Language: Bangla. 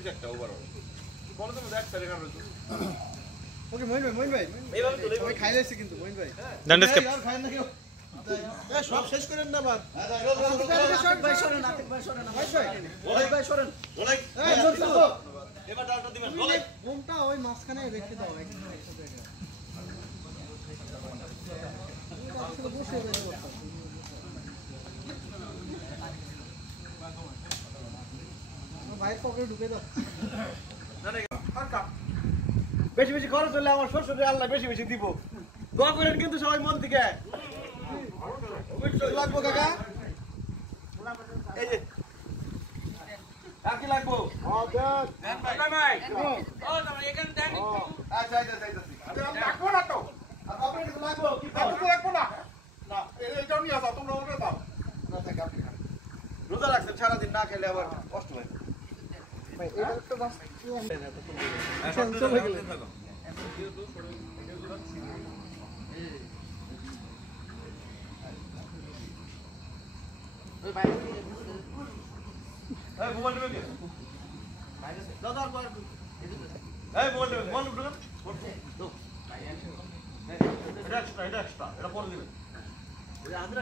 40 একটা ওভারঅল বলো তুমি দেখ তাহলে কার রয়েছে ওকে মইন ভাই এইভাবে তো সবাই খাই লাইছে কিন্তু মইন ভাই ডান্ডাসকে আর খায় না কেউ সব শেষ করেন না আবার ভাই সরেন না ভাই সরেন এবার ডালটা দিবেন ঘুমটা ওই মাঝখানে রেখে দাও একসাথে বসে ভাইয়ের পকেটে ঢুকে দাও বেশি বেশি খরচ হলে আমার শ্বশুরে আল্লাহ বেশি বেশি দিব দোয়া করেন কিন্তু সবাই মন থেকে লাগবো কাকা এই যে আর কি লাগবো আচ্ছা লাগবো না তো আপনার কিছু লাগবো কি লাগবো না এটাও নিয়ে আসো তোমরা ওটা দাও না থাকে আপনি রোজা রাখছেন সারাদিন না খেলে আবার কষ্ট হয় ভাই এটা তো বাস চলে গেলে ওই ভাই এই মোবাইল নেবে কি দাদা আর এই মোবাইল নেবে মোবাইল উঠো তো এটা এক্সট্রা এটা পরে দিবেন ওই আমরা